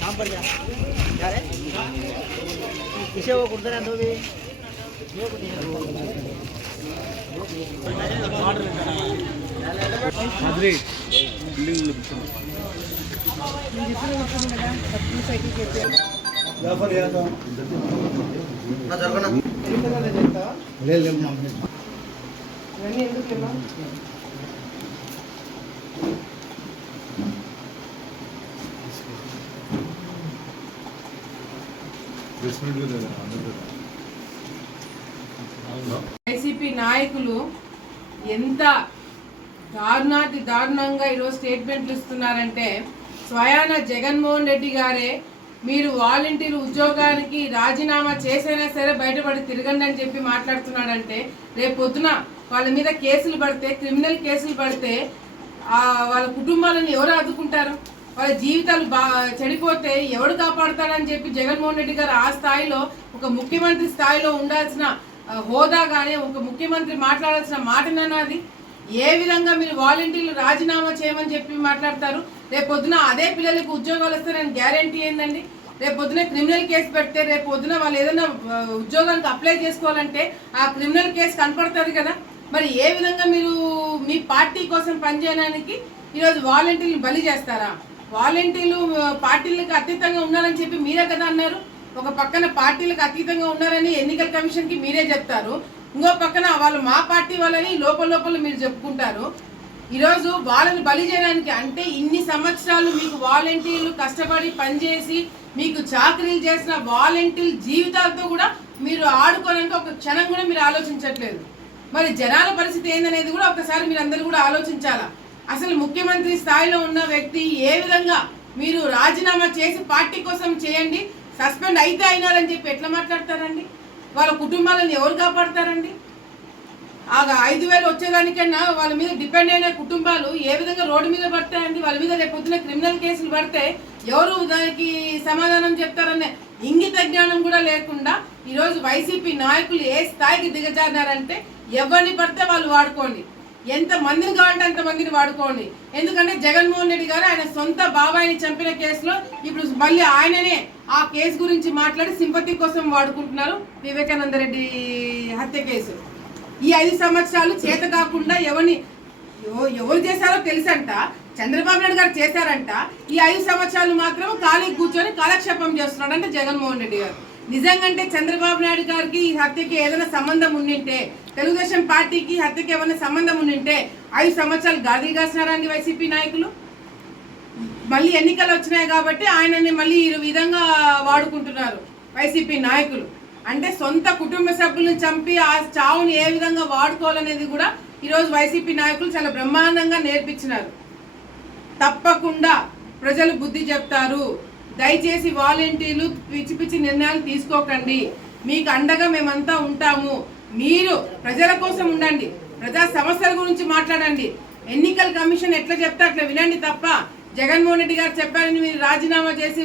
काम पर जा जा रहे किसे वो कुर्ता ना दो भी మాదిరి వైసీపీ నాయకులు ఎంత దారుణాతి దారుణంగా ఈరోజు స్టేట్మెంట్లు ఇస్తున్నారంటే స్వయాన జగన్మోహన్ రెడ్డి గారే మీరు వాలంటీర్ ఉద్యోగానికి రాజీనామా చేసైనా సరే బయటపడి తిరగండి అని చెప్పి మాట్లాడుతున్నాడంటే రేపు పొద్దున వాళ్ళ మీద కేసులు పడితే క్రిమినల్ కేసులు పడితే వాళ్ళ కుటుంబాలను ఎవరు ఆదుకుంటారు? వాళ్ళ జీవితాలు బా చెడిపోతే ఎవడు కాపాడుతాడని చెప్పి జగన్మోహన్ రెడ్డి గారు ఆ స్థాయిలో ఒక ముఖ్యమంత్రి స్థాయిలో ఉండాల్సిన హోదా కానీ ఒక ముఖ్యమంత్రి మాట్లాడాల్సిన మాటనన్నది ఏ విధంగా మీరు వాలంటీర్లు రాజీనామా చేయమని చెప్పి మాట్లాడతారు? రేపు పొద్దున అదే పిల్లలకు ఉద్యోగాలు వస్తారని గ్యారంటీ ఏందండి? రేపు పొద్దున క్రిమినల్ కేసు పెడితే రేపు పొద్దున వాళ్ళు ఏదైనా ఉద్యోగానికి అప్లై చేసుకోవాలంటే ఆ క్రిమినల్ కేసు కనపడుతుంది కదా. మరి ఏ విధంగా మీరు మీ పార్టీ కోసం పనిచేయడానికి ఈరోజు వాలంటీర్లు బలి చేస్తారా? వాలంటీర్లు పార్టీలకు అతీతంగా ఉన్నారని చెప్పి మీరే కదా అన్నారు. ఒక పక్కన పార్టీలకు అతీతంగా ఉన్నారని ఎన్నికల కమిషన్కి మీరే చెప్తారు. ఇంకో పక్కన వాళ్ళు మా పార్టీ వాళ్ళని లోపల లోపల మీరు చెప్పుకుంటారు. ఈరోజు వాళ్ళని బలి చేయడానికి అంటే ఇన్ని సంవత్సరాలు మీకు వాలంటీర్లు కష్టపడి పనిచేసి మీకు చాకరీలు చేసిన వాలంటీర్ జీవితాలతో కూడా మీరు ఆడుకోవడానికి ఒక క్షణం కూడా మీరు ఆలోచించట్లేదు. మరి జనాల పరిస్థితి ఏందనేది కూడా ఒకసారి మీరు అందరూ కూడా ఆలోచించాలా? అసలు ముఖ్యమంత్రి స్థాయిలో ఉన్న వ్యక్తి ఏ విధంగా మీరు రాజీనామా చేసి పార్టీ కోసం చేయండి సస్పెండ్ అయితే అయినారని చెప్పి ఎట్లా మాట్లాడతారండి? వాళ్ళ కుటుంబాలను ఎవరు కాపాడతారండి? ఆ ఐదు వేలు వచ్చేదానికన్నా వాళ్ళ మీద డిపెండ్ అయిన కుటుంబాలు ఏ విధంగా రోడ్డు మీద పడతాయండి వాళ్ళ మీద రేపు పొద్దున క్రిమినల్ కేసులు పడితే ఎవరు దానికి సమాధానం చెప్తారనే ఇంగిత జ్ఞానం కూడా లేకుండా ఈరోజు వైసీపీ నాయకులు ఏ స్థాయికి దిగజారినారంటే ఎవరిని పడితే వాళ్ళు వాడుకోండి. ఎంత మందిని కావాలంటే అంత మందిని వాడుకోండి. ఎందుకంటే జగన్మోహన్ రెడ్డి గారు ఆయన సొంత బాబాయిని చంపిన కేసులో ఇప్పుడు మళ్ళీ ఆయననే ఆ కేసు గురించి మాట్లాడి సింపతి కోసం వాడుకుంటున్నారు వివేకానంద రెడ్డి హత్య కేసు. ఈ ఐదు సంవత్సరాలు చేత కాకుండా ఎవరిని ఎవరు చేశారో తెలుసంట. చంద్రబాబు నాయుడు గారు చేశారంట. ఈ ఐదు సంవత్సరాలు మాత్రం ఖాళీ కూర్చొని కాలక్షేపం చేస్తున్నాడు అంటే జగన్మోహన్ రెడ్డి గారు. నిజంగంటే చంద్రబాబు నాయుడు గారికి ఈ హత్యకి ఏదైనా సంబంధం ఉండింటే తెలుగుదేశం పార్టీకి హత్యకి ఏమైనా సంబంధం ఉండింటే ఐదు సంవత్సరాలు గాదిలు కాసినారండి వైసీపీ నాయకులు. మళ్ళీ ఎన్నికలు వచ్చినాయి కాబట్టి ఆయనని మళ్ళీ ఈ విధంగా వాడుకుంటున్నారు వైసీపీ నాయకులు. అంటే సొంత కుటుంబ సభ్యులను చంపి ఆ చావుని ఏ విధంగా వాడుకోవాలనేది కూడా ఈరోజు వైసీపీ నాయకులు చాలా బ్రహ్మాండంగా నేర్పించినారు. తప్పకుండా ప్రజలు బుద్ధి చెప్తారు. దయచేసి వాలంటీర్లు పిచ్చి పిచ్చి నిర్ణయాలు తీసుకోకండి. మీకు అండగా మేమంతా ఉంటాము. మీరు ప్రజల కోసం ఉండండి. ప్రజా సమస్యల గురించి మాట్లాడండి. ఎన్నికల కమిషన్ ఎట్లా చెప్తే అట్లా వినండి తప్ప జగన్మోహన్ రెడ్డి గారు చెప్పారని మీరు రాజీనామా చేసి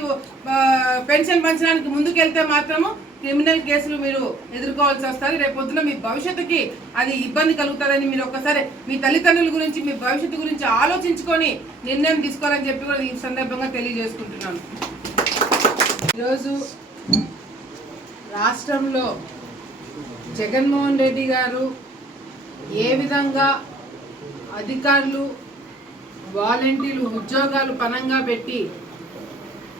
పెన్షన్ పంచడానికి ముందుకెళ్తే మాత్రము క్రిమినల్ కేసులు మీరు ఎదుర్కోవాల్సి వస్తుంది రేపొద్దున మీ భవిష్యత్తుకి అది ఇబ్బంది కలుగుతుందని మీరు ఒక్కసారి మీ తల్లిదండ్రుల గురించి మీ భవిష్యత్తు గురించి ఆలోచించుకొని నిర్ణయం తీసుకోవాలని చెప్పి కూడా ఈ సందర్భంగా తెలియజేసుకుంటున్నాను. ఈరోజు రాష్ట్రంలో జగన్మోహన్ రెడ్డి గారు ఏ విధంగా అధికారులు వాలంటీర్లు ఉద్యోగాలు పనంగా పెట్టి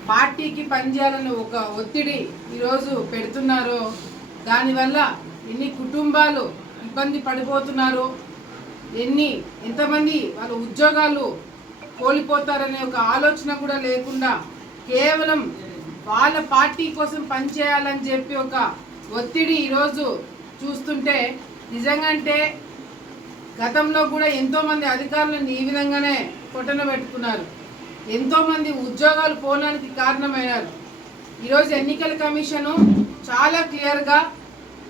పార్టీకి పనిచేయాలని ఒక ఒత్తిడి ఈరోజు పెడుతున్నారో దానివల్ల ఎన్ని కుటుంబాలు ఇబ్బంది పడిపోతున్నారో ఎన్ని ఎంతమంది వాళ్ళ ఉద్యోగాలు కోల్పోతారనే ఒక ఆలోచన కూడా లేకుండా కేవలం వాళ్ళ పార్టీ కోసం పనిచేయాలని చెప్పి ఒక ఒత్తిడి ఈరోజు చూస్తుంటే నిజంగా అంటే గతంలో కూడా ఎంతోమంది అధికారులను ఈ విధంగానే పొట్టన పెట్టుకున్నారు ఎంతోమంది ఉద్యోగాలు పోవడానికి కారణమైనారు. ఈరోజు ఎన్నికల కమిషను చాలా క్లియర్గా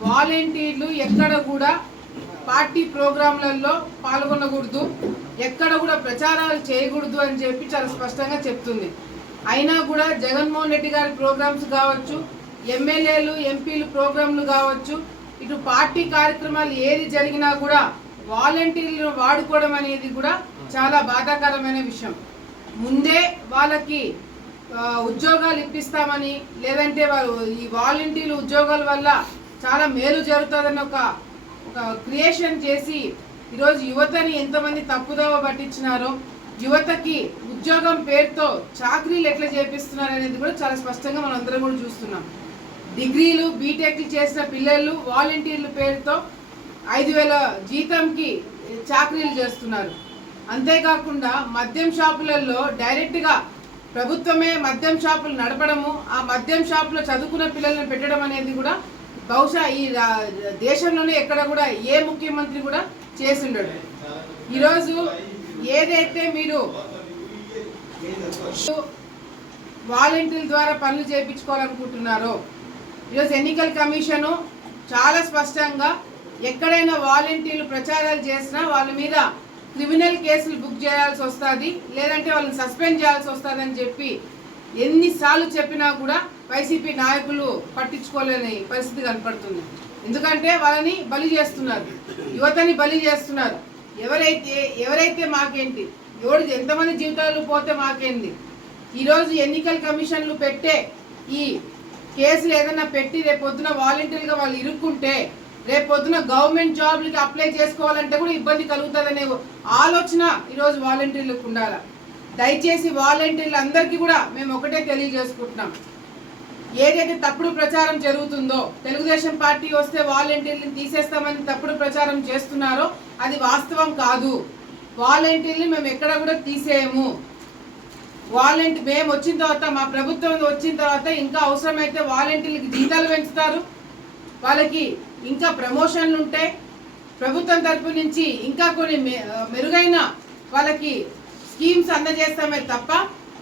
వాలంటీర్లు ఎక్కడ కూడా పార్టీ ప్రోగ్రాంలలో పాల్గొనకూడదు ఎక్కడ కూడా ప్రచారాలు చేయకూడదు అని చెప్పి చాలా స్పష్టంగా చెప్తుంది. అయినా కూడా జగన్మోహన్ రెడ్డి గారి ప్రోగ్రామ్స్ కావచ్చు ఎమ్మెల్యేలు ఎంపీలు ప్రోగ్రాంలు కావచ్చు ఇటు పార్టీ కార్యక్రమాలు ఏది జరిగినా కూడా వాలంటీర్లు వాడుకోవడం అనేది కూడా చాలా బాధాకరమైన విషయం. ముందే వాళ్ళకి ఉద్యోగాలు ఇప్పిస్తామని లేదంటే వాళ్ళు ఈ వాలంటీర్లు ఉద్యోగాల వల్ల చాలా మేలు జరుగుతుందని ఒక ఒక క్రియేషన్ చేసి ఈరోజు యువతని ఎంతమంది తప్పుదోవ పట్టించినారో యువతకి ఉద్యోగం పేరుతో చాకరీలు ఎట్లా చేపిస్తున్నారు అనేది కూడా చాలా స్పష్టంగా మనం అందరం కూడా చూస్తున్నాం. డిగ్రీలు బీటెక్లు చేసిన పిల్లలు వాలంటీర్ల పేరుతో ఐదు వేల జీతంకి చాకరీలు చేస్తున్నారు. అంతేకాకుండా మద్యం షాపులలో డైరెక్ట్గా ప్రభుత్వమే మద్యం షాపులు నడపడము ఆ మద్యం షాపులో చదువుకున్న పిల్లల్ని పెట్టడం అనేది కూడా బహుశా ఈ దేశంలోనే ఎక్కడ కూడా ఏ ముఖ్యమంత్రి కూడా చేసిండడు. ఈరోజు ఏదైతే మీరు వాలంటీర్ల ద్వారా పనులు చేయించుకోవాలనుకుంటున్నారో ఈరోజు ఎన్నికల కమిషను చాలా స్పష్టంగా ఎక్కడైనా వాలంటీర్లు ప్రచారాలు చేసినా వాళ్ళ మీద క్రిమినల్ కేసులు బుక్ చేయాల్సి వస్తుంది లేదంటే వాళ్ళని సస్పెండ్ చేయాల్సి వస్తుంది అని చెప్పి ఎన్నిసార్లు చెప్పినా కూడా వైసీపీ నాయకులు పట్టించుకోలేని పరిస్థితి కనపడుతుంది. ఎందుకంటే వాళ్ళని బలి చేస్తున్నారు. యువతని బలి చేస్తున్నారు. ఎవరైతే ఎవరైతే మాకేంటి ఎవరు ఎంతమంది జీవితాలు పోతే మాకేంది? ఈరోజు ఎన్నికల కమిషన్లు పెట్టే ఈ కేసులు ఏదైనా పెట్టి రేపు వాలంటీర్గా వాళ్ళు ఇరుక్కుంటే రేపొద్దున గవర్నమెంట్ జాబ్లకి అప్లై చేసుకోవాలంటే కూడా ఇబ్బంది కలుగుతుందనే ఆలోచన ఈరోజు వాలంటీర్లకు ఉండాలి. దయచేసి వాలంటీర్లు అందరికీ కూడా మేము ఒకటే తెలియజేసుకుంటున్నాం. ఏదైతే తప్పుడు ప్రచారం జరుగుతుందో తెలుగుదేశం పార్టీ వస్తే వాలంటీర్లను తీసేస్తామని తప్పుడు ప్రచారం చేస్తున్నారో అది వాస్తవం కాదు. వాలంటీర్లు మేము ఎక్కడ కూడా తీసేయము. వాలంటీ మేము వచ్చిన తర్వాత మా ప్రభుత్వం వచ్చిన తర్వాత ఇంకా అవసరమైతే వాలంటీర్లకి జీతాలు పెంచుతారు. వాళ్ళకి ఇంకా ప్రమోషన్లు ఉంటాయి ప్రభుత్వం తరపు నుంచి ఇంకా కొన్ని మె- మెరుగైన వాళ్ళకి స్కీమ్స్ అందజేస్తామే తప్ప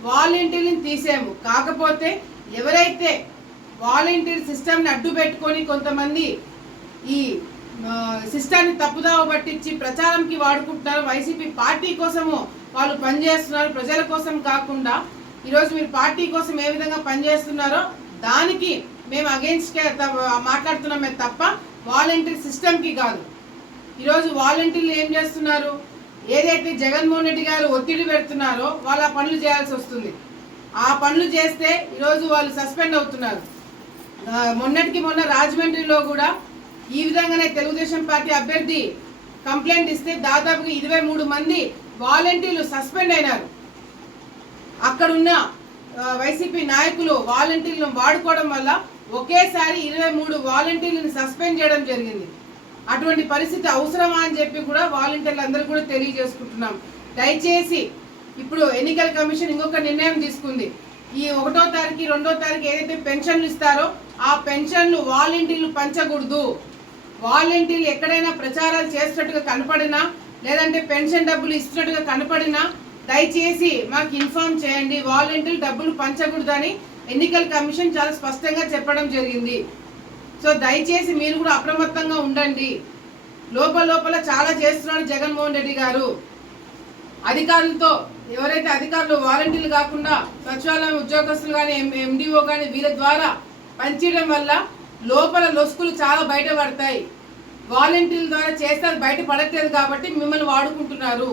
వాలంటీర్ని తీసేము కాకపోతే ఎవరైతే వాలంటీర్ సిస్టమ్ని అడ్డు పెట్టుకొని కొంతమంది ఈ సిస్టాన్ని తప్పుదావ పట్టించి ప్రచారంకి వాడుకుంటున్నారు వైసీపీ పార్టీ కోసము వాళ్ళు పనిచేస్తున్నారు ప్రజల కోసం కాకుండా ఈరోజు మీరు పార్టీ కోసం ఏ విధంగా పనిచేస్తున్నారో దానికి మేము అగేన్స్ట్ మాట్లాడుతున్నామే తప్ప వాలంటీర్ సిస్టమ్కి కాదు. ఈరోజు వాలంటీర్లు ఏం చేస్తున్నారు? ఏదైతే జగన్మోహన్ రెడ్డి గారు ఒత్తిడి పెడుతున్నారో వాళ్ళ పనులు చేయాల్సి వస్తుంది. ఆ పనులు చేస్తే ఈరోజు వాళ్ళు సస్పెండ్ అవుతున్నారు. మొన్నటికి మొన్న రాజమండ్రిలో కూడా ఈ విధంగానే తెలుగుదేశం పార్టీ అభ్యర్థి కంప్లైంట్ ఇస్తే దాదాపుగా ఇరవై మూడు మంది వాలంటీర్లు సస్పెండ్ అయినారు. అక్కడున్న వైసీపీ నాయకులు వాలంటీర్లను వాడుకోవడం వల్ల ఒకేసారి ఇరవై మూడు వాలంటీర్లను సస్పెండ్ చేయడం జరిగింది. అటువంటి పరిస్థితి అవసరమా అని చెప్పి కూడా వాలంటీర్లు అందరూ కూడా తెలియజేసుకుంటున్నాం. దయచేసి ఇప్పుడు ఎన్నికల కమిషన్ ఇంకొక నిర్ణయం తీసుకుంది. ఈ ఒకటో తారీఖు రెండో తారీఖు ఏదైతే పెన్షన్లు ఇస్తారో ఆ పెన్షన్లు వాలంటీర్లు పంచకూడదు. వాలంటీర్లు ఎక్కడైనా ప్రచారాలు చేస్తున్నట్టుగా కనపడినా లేదంటే పెన్షన్ డబ్బులు ఇస్తున్నట్టుగా కనపడినా దయచేసి మాకు ఇన్ఫార్మ్ చేయండి. వాలంటీర్లు డబ్బులు పంచకూడదని ఎన్నికల కమిషన్ చాలా స్పష్టంగా చెప్పడం జరిగింది. సో దయచేసి మీరు కూడా అప్రమత్తంగా ఉండండి. లోపల లోపల చాలా చేస్తున్నారు జగన్మోహన్ రెడ్డి గారు. అధికారులతో ఎవరైతే అధికారులు వాలంటీర్లు కాకుండా సచివాలయం ఉద్యోగస్తులు కానీ ఎండిఓ కానీ వీళ్ళ ద్వారా పనిచేయడం వల్ల లోపల లొసుకులు చాలా బయటపడతాయి. వాలంటీర్ల ద్వారా చేస్తారు బయట పడట్లేదు కాబట్టి మిమ్మల్ని వాడుకుంటున్నారు.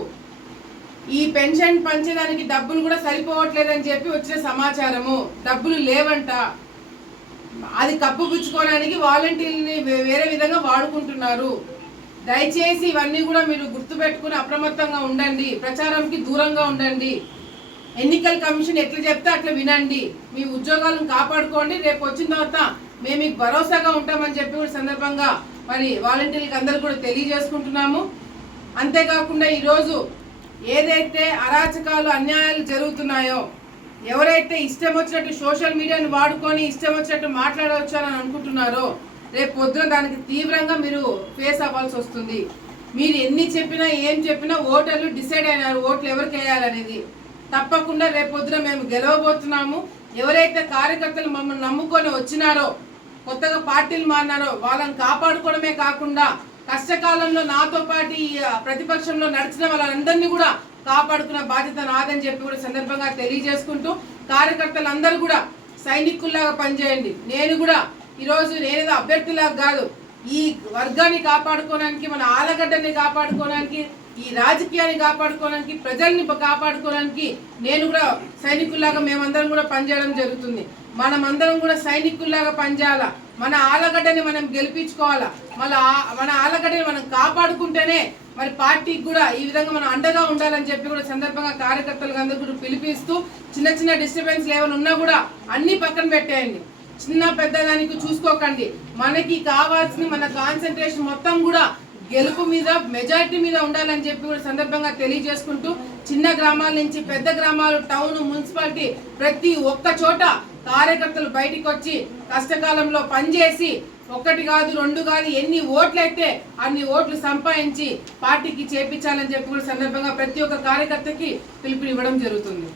ఈ పెన్షన్ పంచడానికి డబ్బులు కూడా సరిపోవట్లేదని చెప్పి వచ్చిన సమాచారము. డబ్బులు లేవంట. అది కప్పుపుచ్చుకోవడానికి వాలంటీర్ని వే- వేరే విధంగా వాడుకుంటున్నారు. దయచేసి ఇవన్నీ కూడా మీరు గుర్తుపెట్టుకుని అప్రమత్తంగా ఉండండి. ప్రచారంకి దూరంగా ఉండండి. ఎన్నికల కమిషన్ ఎట్లా చెప్తే అట్లా వినండి. మీ ఉద్యోగాలను కాపాడుకోండి. రేపు వచ్చిన తర్వాత మేము మీకు భరోసాగా ఉంటామని చెప్పి కూడా సందర్భంగా మరి వాలంటీర్లకు అందరూ కూడా తెలియజేసుకుంటున్నాము. అంతేకాకుండా ఈరోజు ఏదైతే అరాచకాలు అన్యాయాలు జరుగుతున్నాయో ఎవరైతే ఇష్టం వచ్చినట్టు సోషల్ మీడియాను వాడుకొని ఇష్టం వచ్చినట్టు మాట్లాడవచ్చారని అనుకుంటున్నారో రేపు పొద్దున దానికి తీవ్రంగా మీరు ఫేస్ అవ్వాల్సి వస్తుంది. మీరు ఎన్ని చెప్పినా ఏం చెప్పినా ఓటర్లు డిసైడ్ అయినారు ఓట్లు ఎవరికి వేయాలనేది. తప్పకుండా రేపు పొద్దున మేము గెలవబోతున్నాము. ఎవరైతే కార్యకర్తలు మమ్మల్ని నమ్ముకొని వచ్చినారో కొత్తగా పార్టీలు మారినారో వాళ్ళని కాపాడుకోవడమే కాకుండా కష్టకాలంలో నాతో పాటు ఈ ప్రతిపక్షంలో నడిచిన వాళ్ళందరినీ కూడా కాపాడుకున్న బాధ్యత నాదని చెప్పి కూడా సందర్భంగా తెలియజేసుకుంటూ కార్యకర్తలందరూ కూడా సైనికుల్లాగా పనిచేయండి. నేను కూడా ఈరోజు నేనేదో అభ్యర్థిలాగా కాదు ఈ వర్గాన్ని కాపాడుకోవడానికి మన ఆలగడ్డని కాపాడుకోవడానికి ఈ రాజకీయాన్ని కాపాడుకోవడానికి ప్రజల్ని కాపాడుకోవడానికి నేను కూడా సైనికుల్లాగా మేమందరం కూడా పనిచేయడం జరుగుతుంది. మనమందరం కూడా సైనికుల్లాగా పనిచేయాలా? మన ఆలగడ్డని మనం గెలిపించుకోవాలా? మన మన ఆలగడ్డని మనం కాపాడుకుంటేనే మరి పార్టీకి కూడా ఈ విధంగా మనం అండగా ఉండాలని చెప్పి కూడా సందర్భంగా కార్యకర్తలకు అందరూ కూడా పిలిపిస్తూ చిన్న చిన్న డిస్టర్బెన్స్ ఏమైనా ఉన్నా కూడా అన్ని పక్కన పెట్టేయండి. చిన్న పెద్ద దానికి చూసుకోకండి. మనకి కావాల్సిన మన కాన్సన్ట్రేషన్ మొత్తం కూడా గెలుపు మీద మెజారిటీ మీద ఉండాలని చెప్పి కూడా సందర్భంగా తెలియజేసుకుంటూ చిన్న గ్రామాల నుంచి పెద్ద గ్రామాలు టౌన్ మున్సిపాలిటీ ప్రతి ఒక్క చోట కార్యకర్తలు బయటికి వచ్చి కష్టకాలంలో పనిచేసి ఒక్కటి కాదు రెండు కాదు ఎన్ని ఓట్లు అయితే అన్ని ఓట్లు సంపాదించి పార్టీకి చేపించాలని చెప్పి కూడా సందర్భంగా ప్రతి ఒక్క కార్యకర్తకి పిలుపునివ్వడం జరుగుతుంది.